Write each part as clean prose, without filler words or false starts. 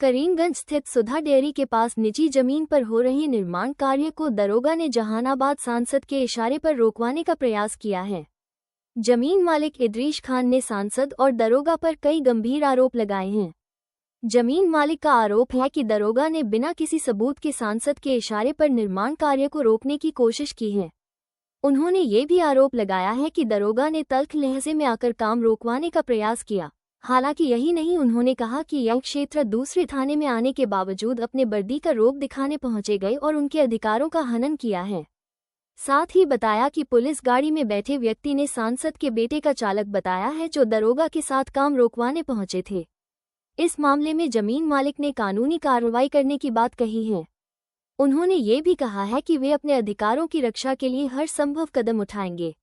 करीमगंज स्थित सुधा डेयरी के पास निजी जमीन पर हो रही निर्माण कार्य को दरोगा ने जहानाबाद सांसद के इशारे पर रोकवाने का प्रयास किया है। जमीन मालिक इदरीश खान ने सांसद और दरोगा पर कई गंभीर आरोप लगाए हैं। जमीन मालिक का आरोप है कि दरोगा ने बिना किसी सबूत के सांसद के इशारे पर निर्माण कार्य को रोकने की कोशिश की है। उन्होंने ये भी आरोप लगाया है कि दरोगा ने तल्ख लहजे में आकर काम रोकवाने का प्रयास किया। हालांकि यही नहीं, उन्होंने कहा कि यह क्षेत्र दूसरे थाने में आने के बावजूद अपने वर्दी का रोब दिखाने पहुंचे गए और उनके अधिकारों का हनन किया है। साथ ही बताया कि पुलिस गाड़ी में बैठे व्यक्ति ने सांसद के बेटे का चालक बताया है, जो दरोगा के साथ काम रोकवाने पहुंचे थे। इस मामले में जमीन मालिक ने कानूनी कार्रवाई करने की बात कही है। उन्होंने ये भी कहा है कि वे अपने अधिकारों की रक्षा के लिए हर संभव कदम उठाएंगे।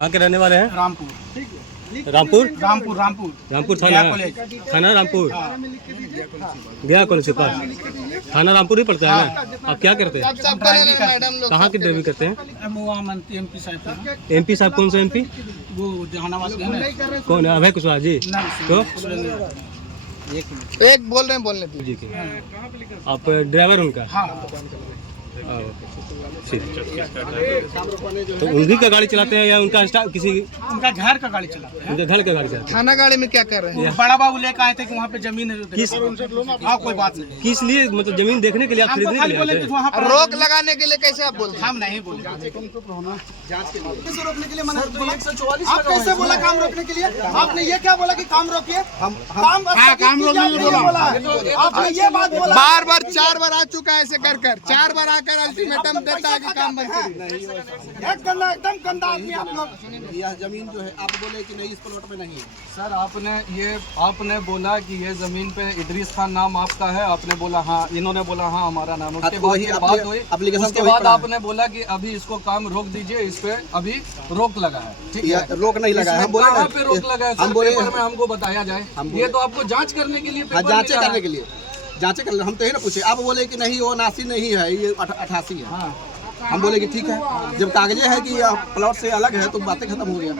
कहाँ के रहने वाले हैं? रामपुर थाना रामपुर गया कॉलेज के पास। थाना रामपुर ही पड़ता है ना? आप क्या करते हैं? कहाँ की ड्राइविंग करते हैं? एमपी साहब। एमपी साहब कौन सा एमपी? वो जहानाबाद के हैं। कौन है? अभय कुशवाहा जी। तो एक बोलने जी आप ड्राइवर उनका? हाँ। ठीक। तो उन्हीं का गाड़ी चलाते हैं या उनका किसी? उनका घर का गाड़ी चलाते हैं। उनके घर का गाड़ी चलाते हैं। थाना गाड़ी में क्या कर रहे हैं? बड़ा बाबू लेकर आए थे कि वहाँ पे जमीन है। किस? हाँ, कोई बात नहीं। किस लिए? मतलब जमीन देखने के लिए, आप खरीदने के लिए आए थे? वहाँ पर रोक लगाने के लिए कैसे आप बोलते हैं? हम नहीं बोले। जांच के लिए कैसे रोकने के लिए मना? 144 आप कैसे बोला काम रोकने के लिए? आपने ये क्या बोला कि काम रोकिए? काम रोकने बोला। आपने ये बात बोला। बार 4 बार आ चुका है ऐसे कर 4 बार आकर अल्टीमेटम देता है कि काम बंद करिए। एकदम गंदा आदमी आप लोग। यह जमीन जो है आप बोले कि नहीं इस प्लॉट में नहीं है। सर आपने बोला कि ये जमीन पे इदरीस खान नाम आपका है। आपने बोला हाँ, इन्होंने बोला हाँ हमारा नाम। उसके बाद ये बात हुई। उसके बाद आपने बोला कि अभी इसको काम रोक दीजिए, इस पे अभी रोक लगा है। ठीक है, रोक नहीं लगा है। हम बोले कहाँ पे रोक लगा है? हम बोले में हमको बताया जाए। ये तो आपको जाँच करने के लिए, जाँचें करने के लिए हम तो यही ना पूछे। आप बोले कि नहीं वो 89 नहीं है, ये 88 है। हाँ। हम बोले कि ठीक है, जब कागजे है कि प्लॉट से अलग है तो बातें खत्म हो गया।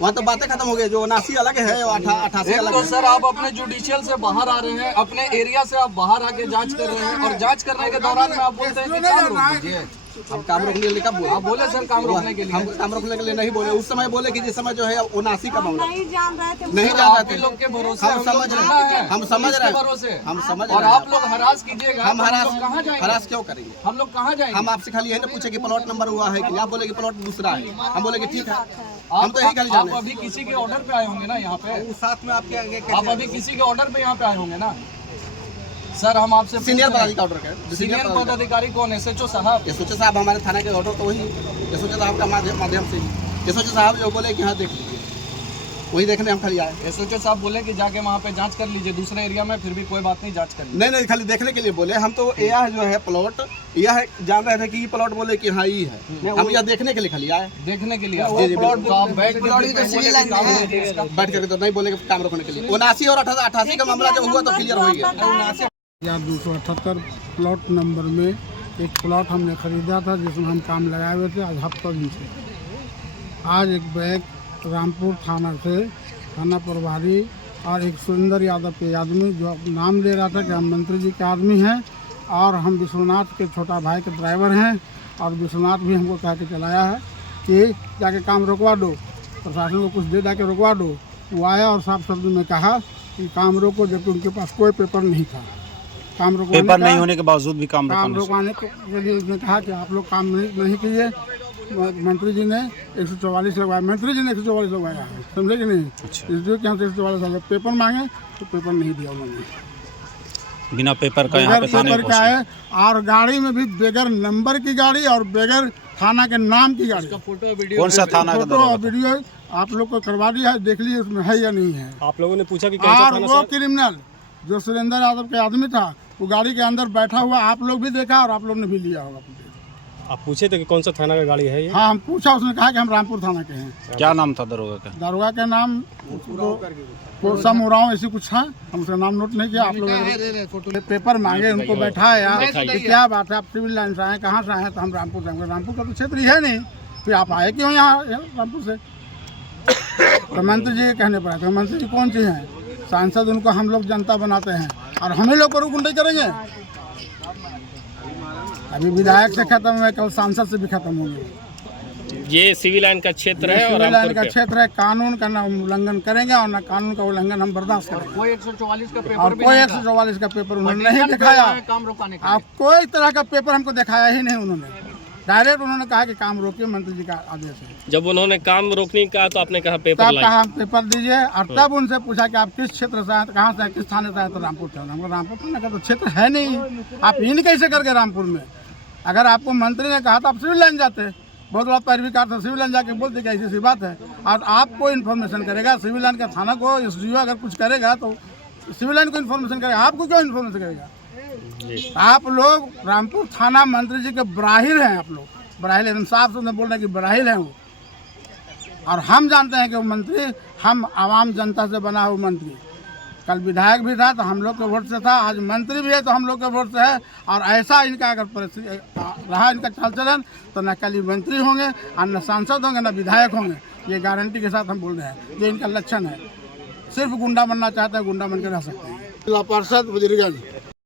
वहाँ तो बातें खत्म हो गई। जो 89 अलग है, 88 अलग है। सर आप अपने जुडिशियल से बाहर आ रहे हैं, अपने एरिया से आप बाहर आके जांच कर रहे हैं, और जांच करने के दौरान में आप बोलते हैं कि काम रोक दीजिए। हम काम रोकने के लिए कब बोले? आप बोले सर काम रोकने के लिए। हम काम रोकने के लिए नहीं बोले। उस समय बोले कि जिस समय जो है 79 का मामला नहीं जान रहे थे। लोग के भरोसे हम समझ रहे हैं। हम समझ रहे और आप लोग हरास कीजिएगा। हम कहाँ जाएंगे? हरास क्यों करेंगे? हम लोग कहाँ जाएंगे? हम आपसे खाली यही ना पूछे कि प्लॉट नंबर हुआ है कि? आप बोले कि प्लॉट दूसरा है। हम बोले कि ठीक है, हम तो यही खाली जाने। आप अभी किसी के ऑर्डर पे आए होंगे ना यहाँ पे? साथ में आपके आगे आप अभी किसी के ऑर्डर पे यहाँ पे आए होंगे ना? सर हम आपसे सीनियर पदाधिकारी का ऑर्डर है। सीनियर पदाधिकारी कौन? SHO साहब। SHO साहब हमारे थाने के ऑर्डर तो वही SHO साहब का माध्यम से ही। SHO साहब जो बोले कि हाँ देख लीजिए, वही देखने हम खाली आए। SHO साहब बोले कि जाके वहाँ पे जांच कर लीजिए दूसरे एरिया में, फिर भी कोई बात नहीं, जांच कर लीजिए। नहीं खाली देखने के लिए बोले। हम तो यह जो है प्लॉट यह जान रहे थे कि ये प्लॉट बोले कि हाँ ये है। हम यह देखने के लिए खाली आए। देखने के लिए बैठ करके तो नहीं बोले काम रोकने के लिए। 79 और 88 का मामला जब हुआ तो क्लियर हो गया। 278 प्लॉट नंबर में एक प्लॉट हमने खरीदा था, जिसमें हम काम लगाए हुए थे आज हफ्ता दिन से। आज एक बैग रामपुर थाना से थाना प्रभारी और एक सुरेंद्र यादव के आदमी, जो नाम ले रहा था कि हम मंत्री जी के आदमी हैं और हम विश्वनाथ के छोटा भाई के ड्राइवर हैं, और विश्वनाथ भी हमको कह के चलाया है कि जाके काम रोकवा दो, प्रशासन को कुछ दे के रोकवा दो। वो आया और साफ शब्द में कहा कि काम रोको, जबकि उनके पास कोई पेपर नहीं था। काम पेपर नहीं होने के बावजूद भी काम रोकवाने के लिए उसने कहा कि आप लोग काम नहीं कीजिए। मंत्री जी ने 144 लगवाया। मंत्री जी ने 144 लगवाया है, समझे कि नहीं? इसलिए कि हम 144 पेपर मांगे तो पेपर नहीं दिया उन्होंने। बिना पेपर का यहाँ पे पेपर का है, और गाड़ी में भी बगैर नंबर की गाड़ी और बगैर थाना के नाम की गाड़ी। कौन सा थाना का? फोटो और वीडियो आप लोग को करवा दिया है, देख लीजिए उसमें है या नहीं है। आप लोगों ने पूछा कि कौन सा थाना? वो क्रिमिनल जो सुरेंद्र यादव के आदमी था, वो गाड़ी के अंदर बैठा हुआ आप लोग भी देखा और आप लोग ने भी लिया होगा। आप पूछे थे कि कौन सा थाना का गाड़ी है ये? हाँ हम पूछा, उसने कहा कि हम रामपुर थाना के हैं। क्या नाम था दरोगा का? दरोगा का नाम कोसा मुराव ऐसी कुछ था, हम उसका नाम नोट नहीं किया। आप लोग पेपर मांगे, उनको बैठाया कि क्या बात है, आप सिविल लाइन से आए, कहाँ से आए? तो हम रामपुर से। रामपुर का तो क्षेत्र ही है नहीं, फिर आप आए क्यों यहाँ रामपुर से? तो मंत्री जी के कहने पर आए। तो मंत्री जी कौन चीज़ हैं? सांसद, उनको हम लोग जनता बनाते हैं और हम ही लोग को गुंडे करेंगे। अभी विधायक से खत्म हुए, कल सांसद से भी खत्म होंगे। ये सिविल लाइन का क्षेत्र है और सिविल लाइन का क्षेत्र है, कानून का ना उल्लंघन करेंगे और ना कानून का उल्लंघन हम बर्दाश्त करेंगे। कोई 144 का पेपर और कोई 144 का पेपर उन्होंने नहीं दिखाया। काम रोकाने का आप कोई तरह का पेपर हमको दिखाया ही नहीं उन्होंने। डायरेक्ट उन्होंने कहा कि काम रोकिए, मंत्री जी का आदेश है। जब उन्होंने काम रोकने का तो आपने कहा पेपर तब कहा पेपर दीजिए, और तब उनसे पूछा कि आप किस क्षेत्र से आए, कहाँ से आए, किस थाने से आए? तो रामपुर थाना। हमको रामपुर थाना का तो क्षेत्र है नहीं, आप इन कैसे करके रामपुर में? अगर आपको मंत्री ने कहा तो आप सिविल लाइन जाते, बहुत बड़ा पैरवीकार था, सिविल लाइन जाके बोलते कि ऐसी सी बात है। और आपको इन्फॉर्मेशन करेगा सिविल लाइन का थाना को, एसडीओ अगर कुछ करेगा तो सिविल लाइन को इन्फॉर्मेशन करेगा, आपको क्यों इन्फॉर्मेशन करेगा? आप लोग रामपुर थाना मंत्री जी के बराहिल हैं, आप लोग बराहिल, एकदम साफ से बोल रहे हैं कि बराहिल हैं वो। और हम जानते हैं कि वो मंत्री, हम आवाम जनता से बना हुआ मंत्री, कल विधायक भी था तो हम लोग के वोट से था, आज मंत्री भी है तो हम लोग के वोट से है। और ऐसा इनका अगर परिस्थिति रहा, इनका चाल चलन, तो न कल मंत्री होंगे और न सांसद होंगे, न विधायक होंगे। ये गारंटी के साथ हम बोल रहे हैं, ये इनका लक्षण है। सिर्फ गुंडा बनना चाहते हैं, गुंडा बन के रह सकते हैं। जिला पार्षद वजीरगंज।